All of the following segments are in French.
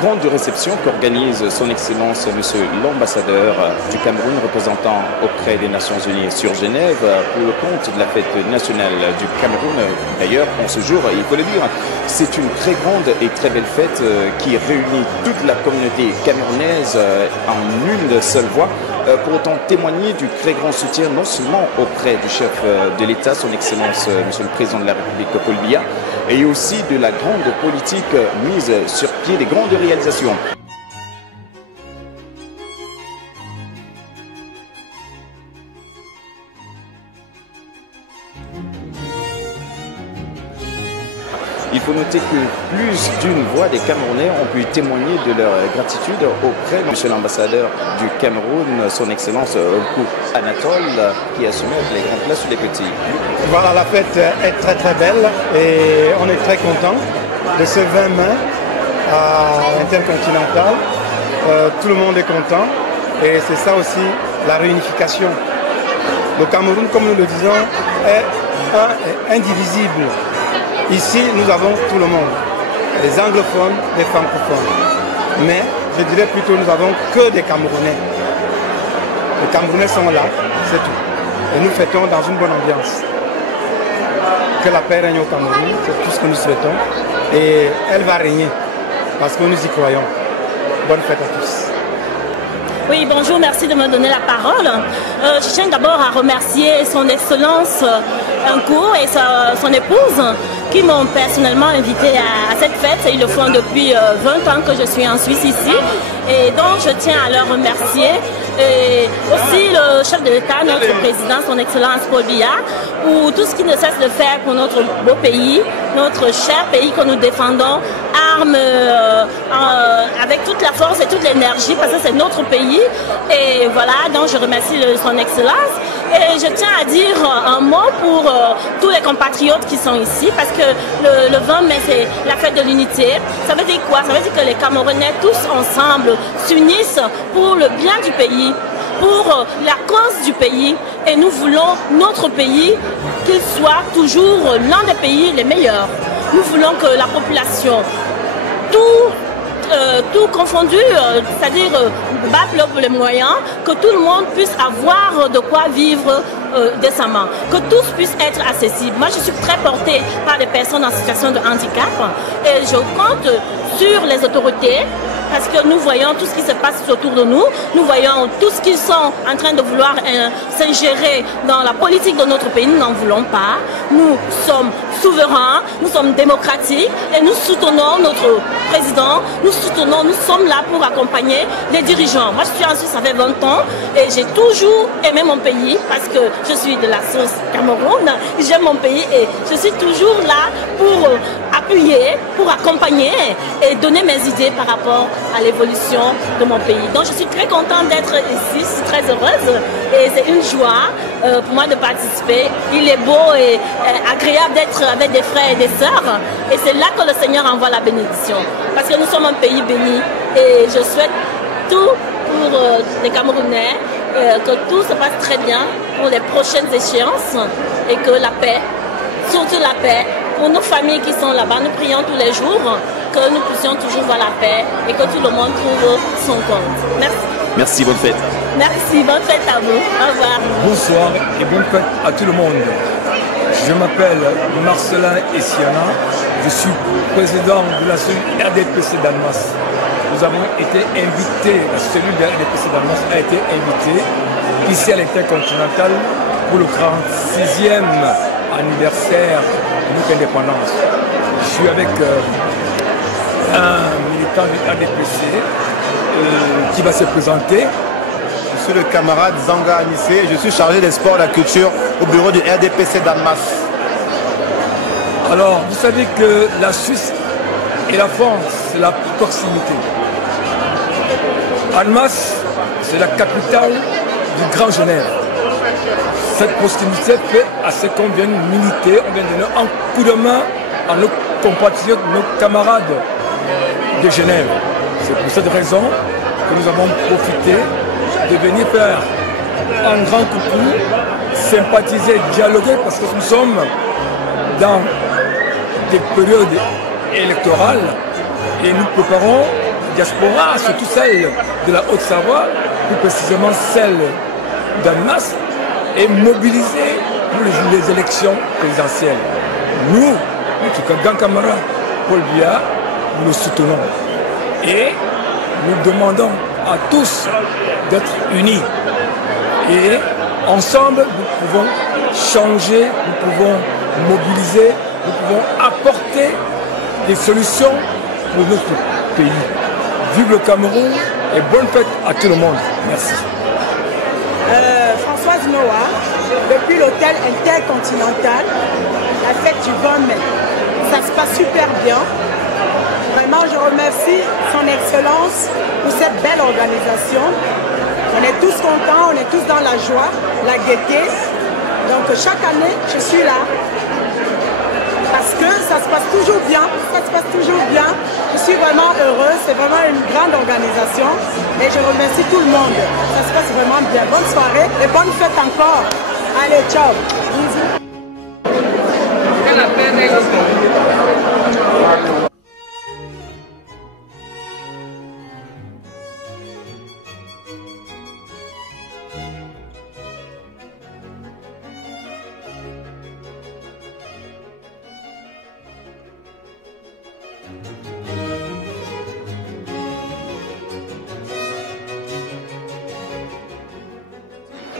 grande réception qu'organise son Excellence Monsieur l'ambassadeur du Cameroun représentant auprès des Nations Unies sur Genève pour le compte de la fête nationale du Cameroun. D'ailleurs, en ce jour, il faut le dire, c'est une très grande et très belle fête qui réunit toute la communauté camerounaise en une seule voix. Pour autant témoigner du très grand soutien non seulement auprès du chef de l'État, son Excellence Monsieur le Président de la République Paul Biya, et aussi de la grande politique mise sur pied, des grandes réalisations. Il faut noter que plus d'une voix des Camerounais ont pu témoigner de leur gratitude auprès de M. l'ambassadeur du Cameroun, son Excellence Olkou Anatole, qui a soumis les grandes places sur les petits. Voilà, la fête est très très belle et on est très content de ce 20 mai à Intercontinental. Tout le monde est content et c'est ça aussi la réunification. Le Cameroun, comme nous le disons, est indivisible. Ici, nous avons tout le monde, les anglophones, les francophones. Mais je dirais plutôt nous n'avons que des Camerounais. Les Camerounais sont là, c'est tout. Et nous fêtons dans une bonne ambiance. Que la paix règne au Cameroun, c'est tout ce que nous souhaitons. Et elle va régner, parce que nous y croyons. Bonne fête à tous. Oui, bonjour, merci de me donner la parole. Je tiens d'abord à remercier son Excellence Nkou et son épouse qui m'ont personnellement invité à cette fête. Ils le font depuis 20 ans que je suis en Suisse ici. Et donc je tiens à leur remercier. Et aussi le chef de l'État, notre président, son Excellence Paul Biya, pour tout ce qu'il ne cesse de faire pour notre beau pays, notre cher pays que nous défendons, armes avec toute la force et toute l'énergie, parce que c'est notre pays. Et voilà, donc je remercie son Excellence. Et je tiens à dire un mot pour tous les compatriotes qui sont ici, parce que le 20 mai, c'est la fête de l'unité. Ça veut dire quoi? Ça veut dire que les Camerounais, tous ensemble, s'unissent pour le bien du pays, pour la cause du pays. Et nous voulons notre pays, qu'il soit toujours l'un des pays les meilleurs. Nous voulons que la population, tout confondu, c'est-à-dire bas pour les moyens, que tout le monde puisse avoir de quoi vivre décemment, que tous puissent être accessibles. Moi, je suis très portée par des personnes en situation de handicap et je compte sur les autorités parce que nous voyons tout ce qui se passe autour de nous, nous voyons tout ce qu'ils sont en train de vouloir s'ingérer dans la politique de notre pays. Nous n'en voulons pas. Nous sommes souverains, nous sommes démocratiques et nous soutenons notre président, nous sommes là pour accompagner les dirigeants. Moi, je suis en Suisse, ça fait 20 ans et j'ai toujours aimé mon pays parce que je suis de la sauce Cameroun, j'aime mon pays et je suis toujours là pour appuyer, pour accompagner et donner mes idées par rapport à l'évolution de mon pays. Donc je suis très contente d'être ici, je suis très heureuse et c'est une joie pour moi de participer. Il est beau et agréable d'être avec des frères et des sœurs et c'est là que le Seigneur envoie la bénédiction parce que nous sommes un pays béni et je souhaite tout pour les Camerounais, que tout se passe très bien pour les prochaines échéances et que la paix, surtout la paix, pour nos familles qui sont là-bas, nous prions tous les jours que nous puissions toujours voir la paix et que tout le monde trouve son compte. Merci. Merci, bonne fête. Merci, bonne fête à vous. Au revoir. Bonsoir et bonne fête à tout le monde. Je m'appelle Marcelin Essiana. Je suis président de la cellule RDPC d'Almas. Nous avons été invités, la cellule de RDPC d'Almas a été invitée ici à l'Intercontinental pour le 46e anniversaire de notre indépendance. Je suis avec un militant du RDPC qui va se présenter. Je suis le camarade Zanga Anissé, je suis chargé des sports et de la culture au bureau du RDPC d'Almas. Alors, vous savez que la Suisse et la France, c'est la proximité. Almas, c'est la capitale du Grand Genève. Cette proximité fait à ce qu'on vienne militer, on vient donner un coup de main à nos compatriotes, nos camarades de Genève. C'est pour cette raison que nous avons profité de venir faire un grand coucou, sympathiser, dialoguer, parce que nous sommes dans des périodes électorales et nous préparons diaspora, surtout celle de la Haute-Savoie, plus précisément celle d'Annemasse, est mobilisée pour les élections présidentielles. Nous, en tout cas, grand camarade Paul Biya, nous le soutenons. Et nous demandons à tous d'être unis. Et ensemble, nous pouvons changer, nous pouvons mobiliser, nous pouvons apporter des solutions pour notre pays. Vive le Cameroun et bonne fête à tout le monde. Merci. Françoise Noah, depuis l'hôtel Intercontinental, la fête du 20 mai. Ça se passe super bien. Vraiment, je remercie son Excellence pour cette belle organisation. On est tous contents, on est tous dans la joie, la gaieté. Donc chaque année, je suis là. Parce que ça se passe toujours bien, Je suis vraiment heureuse, c'est vraiment une grande organisation. Et je remercie tout le monde. Ça se passe vraiment bien. Bonne soirée et bonne fête encore. Allez, ciao. Bisous.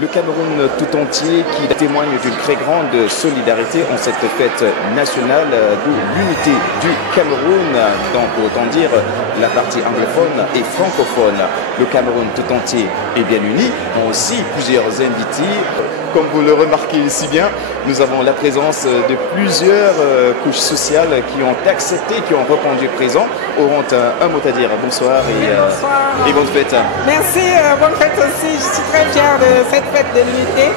Le Cameroun tout entier qui témoigne d'une très grande solidarité en cette fête nationale de l'unité du Cameroun, donc autant dire la partie anglophone et francophone. Le Cameroun tout entier est bien uni, ont aussi plusieurs invités. Comme vous le remarquez si bien, nous avons la présence de plusieurs couches sociales qui ont accepté, qui ont répondu présent, auront un mot à dire. Bonsoir et bonne fête. Merci, bonne fête aussi. Je suis très fière de cette fête de l'unité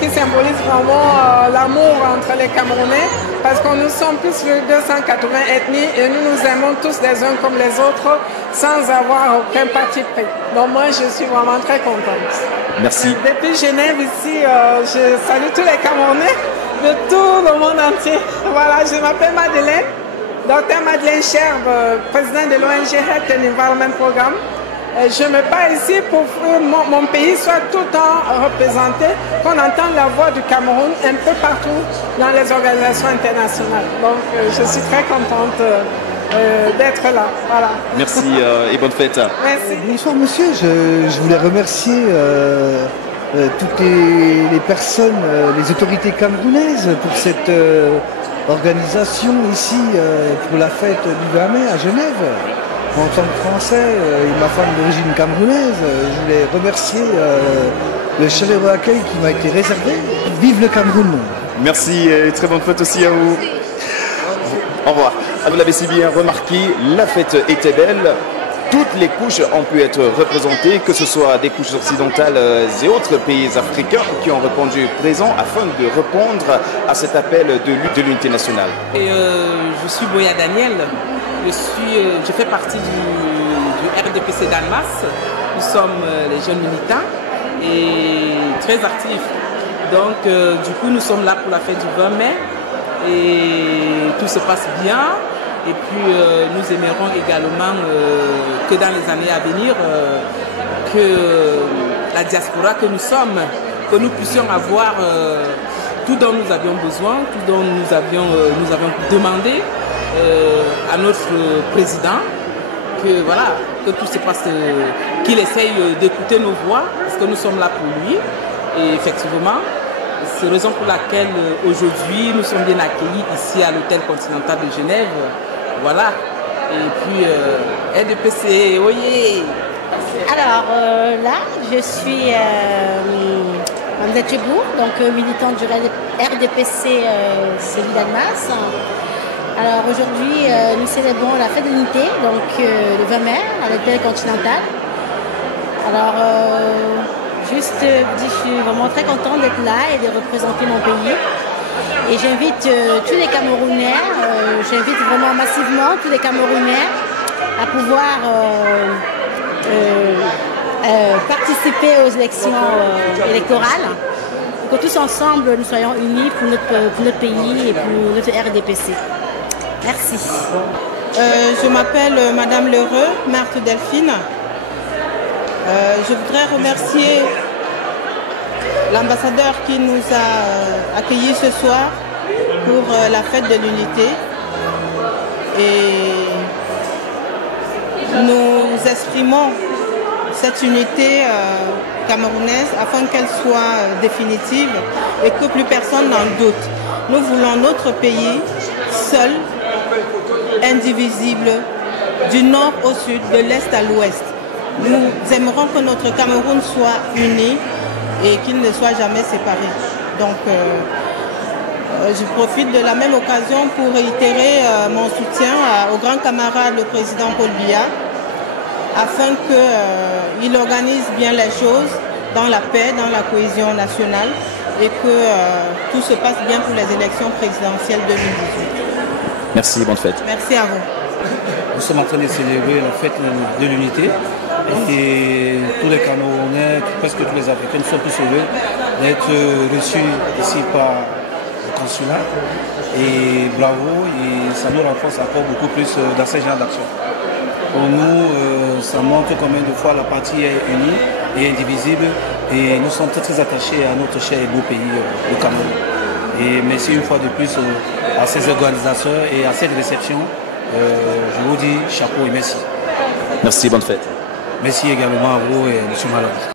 qui symbolise vraiment l'amour entre les Camerounais parce que nous sommes plus de 280 ethnies et nous nous aimons tous les uns comme les autres sans avoir aucun parti pris. Donc moi, je suis vraiment très contente. Merci. Depuis Genève ici, je salue tous les Camerounais de tout le monde entier. Voilà, je m'appelle Madeleine, Dr Madeleine Cherbe, présidente de l'ONG Health and Environment Programme. Je me bats ici pour que mon pays soit tout le temps représenté, qu'on entende la voix du Cameroun un peu partout dans les organisations internationales. Donc je suis très contente d'être là. Voilà. Merci et bonne fête. Merci. Bonsoir monsieur, je voulais remercier toutes les personnes, les autorités camerounaises pour cette organisation ici pour la fête du 20 mai à Genève. En tant que Français et ma femme d'origine camerounaise, je voulais remercier le chaleureux accueil qui m'a été réservé. Vive le Cameroun! Merci et très bonne fête aussi à vous. Au revoir. Vous l'avez si bien remarqué, la fête était belle. Toutes les couches ont pu être représentées, que ce soit des couches occidentales et autres pays africains qui ont répondu présent afin de répondre à cet appel de l'unité nationale. Et je suis Boya Daniel. Je fais partie du RDPC d'Annemasse. Nous sommes les jeunes militants et très actifs. Donc, du coup, nous sommes là pour la fête du 20 mai et tout se passe bien. Et puis, nous aimerons également que dans les années à venir, que la diaspora que nous sommes, que nous puissions avoir tout dont nous avions besoin, tout dont nous avions demandé à notre président, que voilà, que tout se passe, qu'il essaye d'écouter nos voix, parce que nous sommes là pour lui. Et effectivement, c'est la raison pour laquelle aujourd'hui nous sommes bien accueillis ici à l'hôtel Continental de Genève. Voilà. Et puis RDPC, oyez. Alors là, je suis Mme Tchebour, donc militante du RDPC Cellule d'Annemasse. Alors aujourd'hui, nous célébrons la fête de l'unité, donc le 20 mai, à l'hôtel Continental. Alors, je suis vraiment très contente d'être là et de représenter mon pays. Et j'invite tous les Camerounais, j'invite vraiment massivement tous les Camerounais à pouvoir participer aux élections électorales. Pour que tous ensemble, nous soyons unis pour notre pays et pour notre RDPC. Merci. Je m'appelle Madame Lheureux, Marthe Delphine. Je voudrais remercier l'ambassadeur qui nous a accueillis ce soir pour la fête de l'unité. Et nous exprimons cette unité camerounaise afin qu'elle soit définitive et que plus personne n'en doute. Nous voulons notre pays seul, indivisible, du nord au sud, de l'est à l'ouest. Nous aimerons que notre Cameroun soit uni et qu'il ne soit jamais séparé. Donc, je profite de la même occasion pour réitérer mon soutien au grand camarade, le président Paul Biya, afin qu'il organise bien les choses dans la paix, dans la cohésion nationale et que tout se passe bien pour les élections présidentielles 2018. Merci, bonne fête. Merci à vous. Nous sommes en train de célébrer la fête de l'unité et tous les Camerounais, presque tous les Africains sont tous heureux d'être reçus ici par le consulat et bravo, et ça nous renforce encore beaucoup plus dans ce genre d'action. Pour nous, ça montre combien de fois la partie est unie et indivisible et nous sommes très attachés à notre cher et beau pays, le Cameroun. Et merci une fois de plus à ces organisateurs et à cette réception. Je vous dis chapeau et merci. Merci, bonne fête. Merci également à vous et M. Malone.